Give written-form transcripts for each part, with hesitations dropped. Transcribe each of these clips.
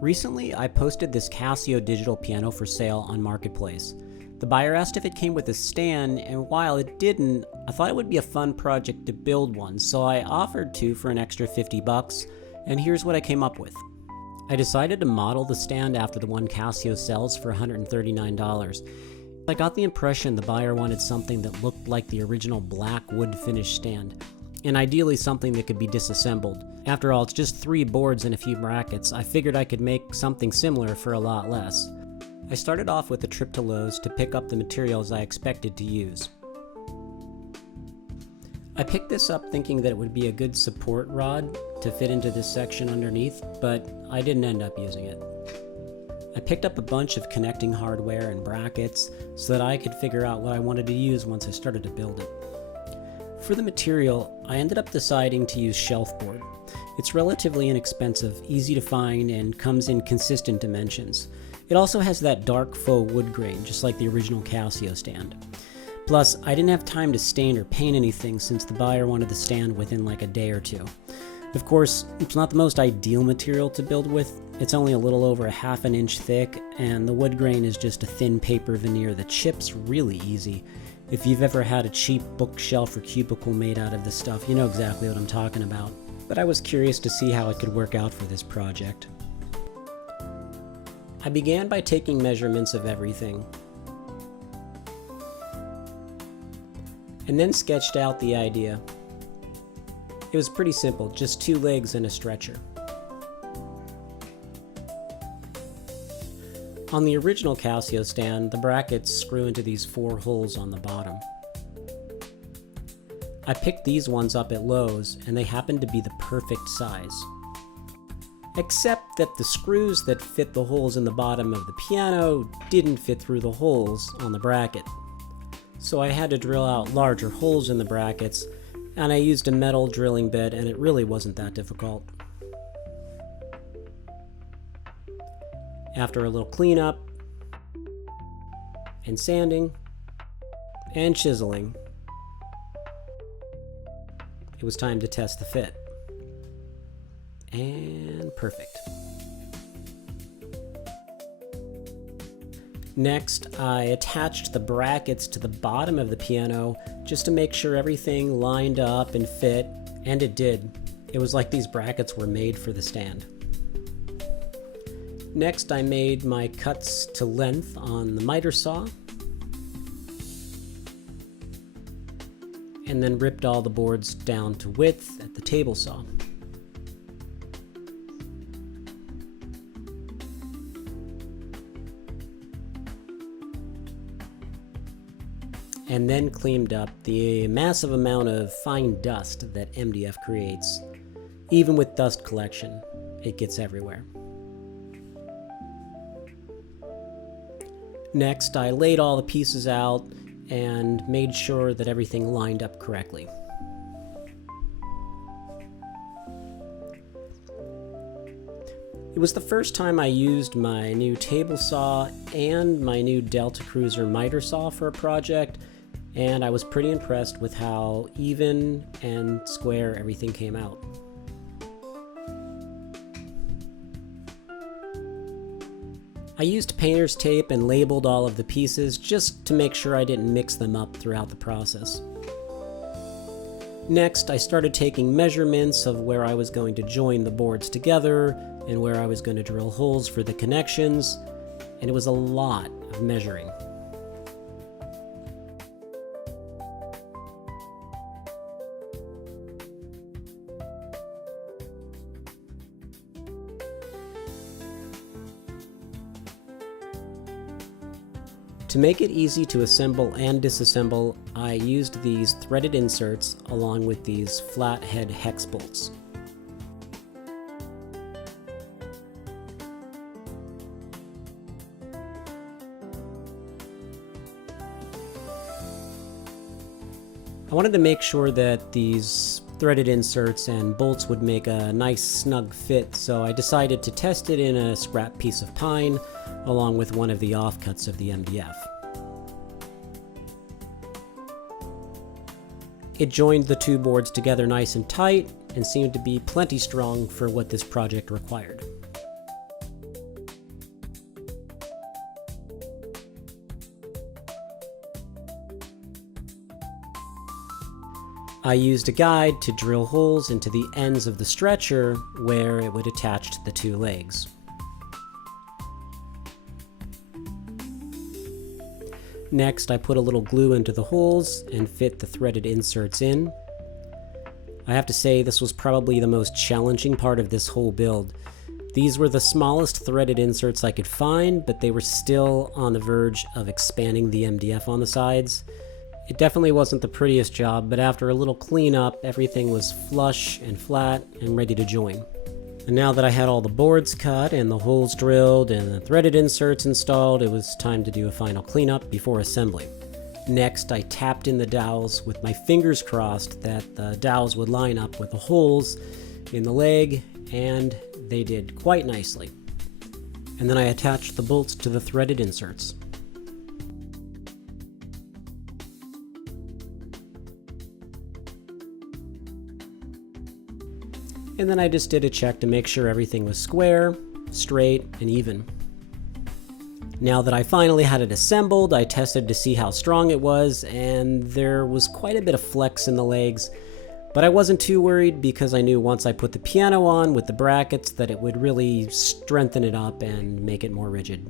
Recently, I posted this Casio digital piano for sale on Marketplace. The buyer asked if it came with a stand, and while it didn't, I thought it would be a fun project to build one, so I offered to for an extra $50, and here's what I came up with. I decided to model the stand after the one Casio sells for $139. I got the impression the buyer wanted something that looked like the original black wood finish stand, and ideally something that could be disassembled. After all, it's just 3 boards and a few brackets. I figured I could make something similar for a lot less. I started off with a trip to Lowe's to pick up the materials I expected to use. I picked this up thinking that it would be a good support rod to fit into this section underneath, but I didn't end up using it. I picked up a bunch of connecting hardware and brackets so that I could figure out what I wanted to use once I started to build it. For the material, I ended up deciding to use shelf board. It's relatively inexpensive, easy to find, and comes in consistent dimensions. It also has that dark faux wood grain, just like the original Casio stand. Plus, I didn't have time to stain or paint anything since the buyer wanted the stand within like a day or two. Of course, it's not the most ideal material to build with. It's only a little over a half an inch thick, and the wood grain is just a thin paper veneer that chips really easy. If you've ever had a cheap bookshelf or cubicle made out of this stuff, you know exactly what I'm talking about. But I was curious to see how it could work out for this project. I began by taking measurements of everything, and then sketched out the idea. It was pretty simple, just 2 legs and a stretcher. On the original Casio stand, the brackets screw into these 4 holes on the bottom. I picked these ones up at Lowe's, and they happened to be the perfect size. Except that the screws that fit the holes in the bottom of the piano didn't fit through the holes on the bracket. So I had to drill out larger holes in the brackets, and I used a metal drilling bit, and it really wasn't that difficult. After a little cleanup, and sanding, and chiseling, it was time to test the fit. And perfect. Next, I attached the brackets to the bottom of the piano just to make sure everything lined up and fit, and it did. It was like these brackets were made for the stand. Next, I made my cuts to length on the miter saw, and then ripped all the boards down to width at the table saw. And then cleaned up the massive amount of fine dust that MDF creates. Even with dust collection, it gets everywhere. Next, I laid all the pieces out and made sure that everything lined up correctly. It was the first time I used my new table saw and my new Delta Cruiser miter saw for a project, and I was pretty impressed with how even and square everything came out. I used painter's tape and labeled all of the pieces just to make sure I didn't mix them up throughout the process. Next, I started taking measurements of where I was going to join the boards together and where I was going to drill holes for the connections, and it was a lot of measuring. To make it easy to assemble and disassemble, I used these threaded inserts along with these flathead hex bolts. I wanted to make sure that these threaded inserts and bolts would make a nice snug fit, so I decided to test it in a scrap piece of pine along with one of the offcuts of the MDF. It joined the 2 boards together nice and tight and seemed to be plenty strong for what this project required. I used a guide to drill holes into the ends of the stretcher where it would attach to the two legs. Next, I put a little glue into the holes and fit the threaded inserts in. I have to say this was probably the most challenging part of this whole build. These were the smallest threaded inserts I could find, but they were still on the verge of expanding the MDF on the sides. It definitely wasn't the prettiest job, but after a little cleanup, everything was flush and flat and ready to join. And now that I had all the boards cut and the holes drilled and the threaded inserts installed, it was time to do a final cleanup before assembly. Next, I tapped in the dowels with my fingers crossed that the dowels would line up with the holes in the leg, and they did quite nicely. And then I attached the bolts to the threaded inserts. And then I just did a check to make sure everything was square, straight, and even. Now that I finally had it assembled, I tested to see how strong it was, and there was quite a bit of flex in the legs, but I wasn't too worried because I knew once I put the piano on with the brackets that it would really strengthen it up and make it more rigid.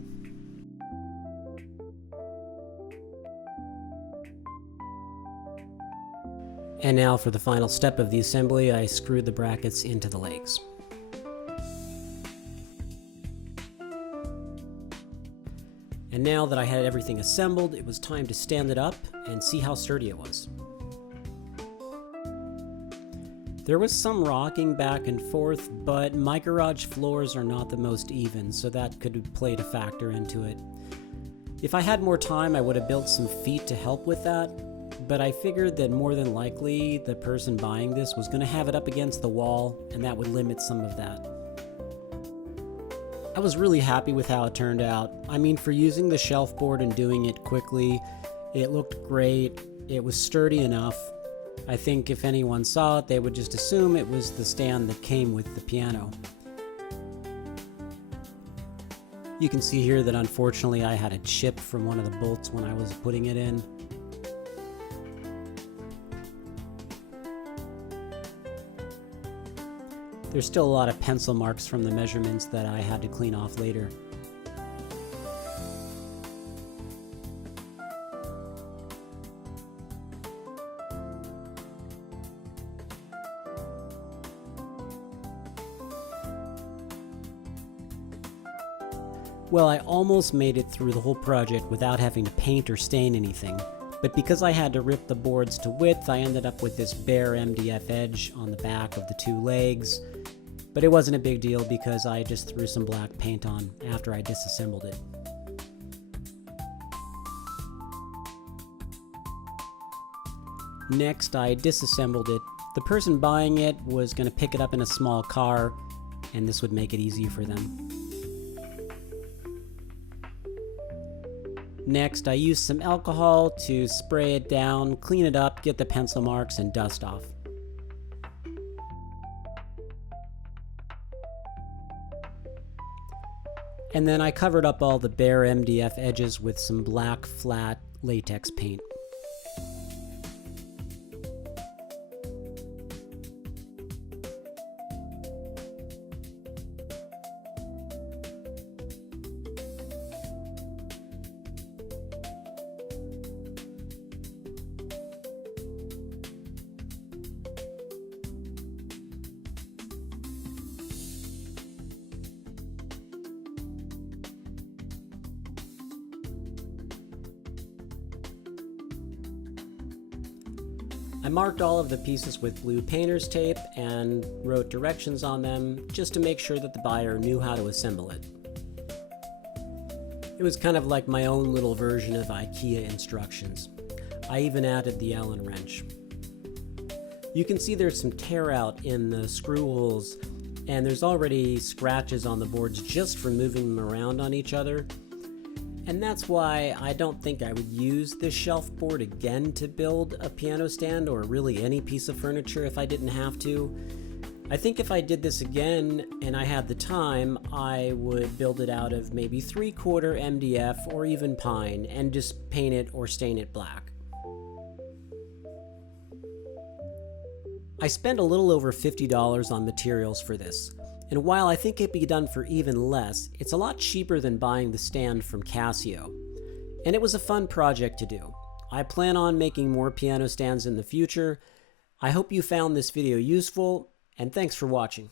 And now for the final step of the assembly, I screwed the brackets into the legs. And now that I had everything assembled, it was time to stand it up and see how sturdy it was. There was some rocking back and forth, but my garage floors are not the most even, so that could have played a factor into it. If I had more time, I would have built some feet to help with that, but I figured that more than likely the person buying this was going to have it up against the wall, and that would limit some of that. I was really happy with how it turned out. I mean, for using the shelf board and doing it quickly, it looked great, it was sturdy enough. I think if anyone saw it, they would just assume it was the stand that came with the piano. You can see here that unfortunately I had a chip from one of the bolts when I was putting it in. There's still a lot of pencil marks from the measurements that I had to clean off later. Well, I almost made it through the whole project without having to paint or stain anything, but because I had to rip the boards to width, I ended up with this bare MDF edge on the back of the two legs. But it wasn't a big deal because I just threw some black paint on after I disassembled it. Next, I disassembled it. The person buying it was going to pick it up in a small car, and this would make it easier for them. Next, I used some alcohol to spray it down, clean it up, get the pencil marks, and dust off. And then I covered up all the bare MDF edges with some black flat latex paint. I marked all of the pieces with blue painter's tape and wrote directions on them just to make sure that the buyer knew how to assemble it. It was kind of like my own little version of IKEA instructions. I even added the Allen wrench. You can see there's some tear out in the screw holes, and there's already scratches on the boards just from moving them around on each other. And that's why I don't think I would use this shelf board again to build a piano stand or really any piece of furniture if I didn't have to. I think if I did this again and I had the time, I would build it out of maybe 3/4 MDF or even pine and just paint it or stain it black. I spent a little over $50 on materials for this, and while I think it could be done for even less, it's a lot cheaper than buying the stand from Casio. And it was a fun project to do. I plan on making more piano stands in the future. I hope you found this video useful, and thanks for watching.